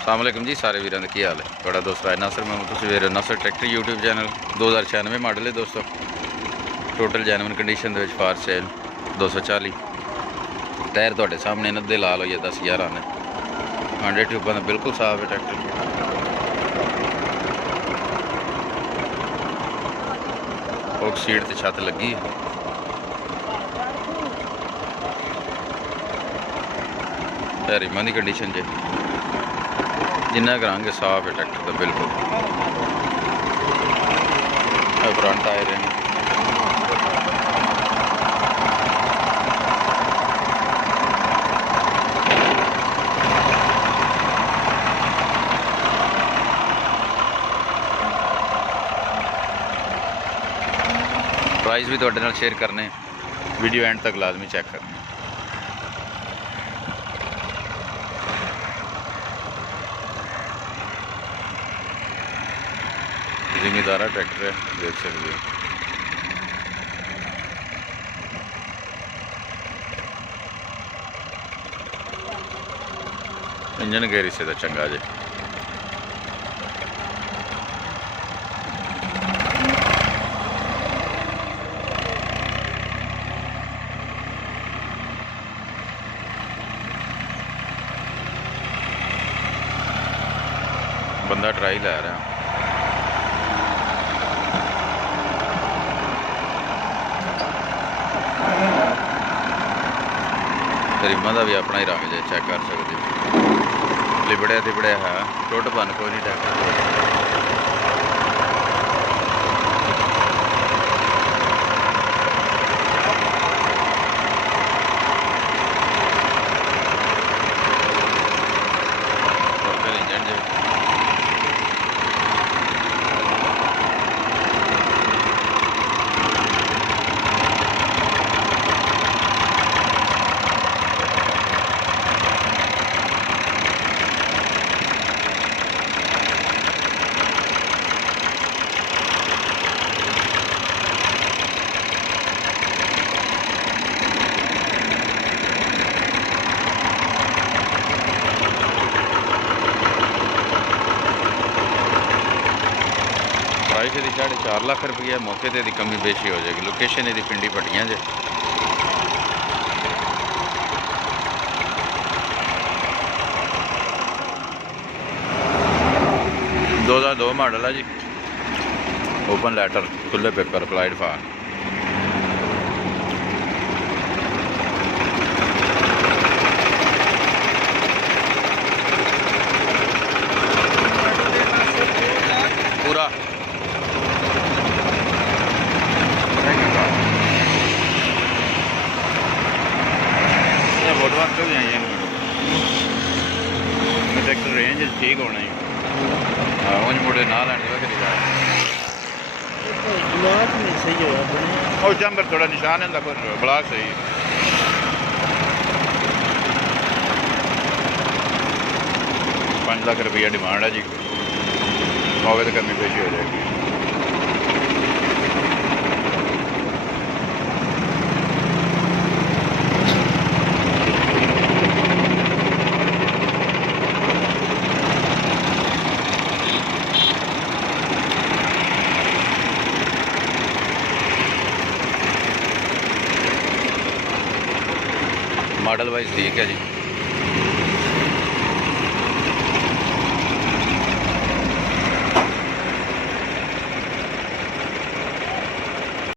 अस्सलामुअलैकुम जी, सारे वीरों का की हाल है। बड़ा दोस्त राज नासर मैं तुम वेर Nasar tractor YouTube channel 2096 model है दोस्तों। Total genuine condition for sale 240 tyre थोड़े सामने नद्दे लाल हो 10-11 आने 100 ट्यूबा का बिल्कुल साफ है ट्रैक्टर। ओक सीट ते छत लगी रिमां की कंडीशन जे जिन्ना करांगे साफ है ट्रैक्टर का बिल्कुल। फ्रंट टायर हैं प्राइस भी तुहाडे नाल शेयर करने, वीडियो एंड तक लाजमी चेक करने। जिमीदारा ट्रैक्टर है, देख सकते हो। इंजन गेयर हिस्से का चंगा जे। बंदा ट्राई लै रहा रिमां का भी अपना ही रंग जे चेक कर सकते हो। लिबड़िया है, टुट बन कोई नहीं ट्रैक्टर। इंजन जे प्राइस यदि 4.5 लाख रुपये मौके पर कमी बेशी हो जाएगी। लोकेशन यदि पिंडी पट्टियां जे। दो 2002 मॉडल है जी। ओपन लेटर, खुले पेपर, अप्लाइड फार। पूरा फोटो तो भी आई ट्रैक्टर रेंज ठीक होना ही। हाँ मुड़े ना लैने और जंबर थोड़ा निशान है ब्लाक सही। 5 लाख रुपया डिमांड है जी। मौके तो कमी पेशी हो जाएगी। मॉडल वाइज ठीक है जी।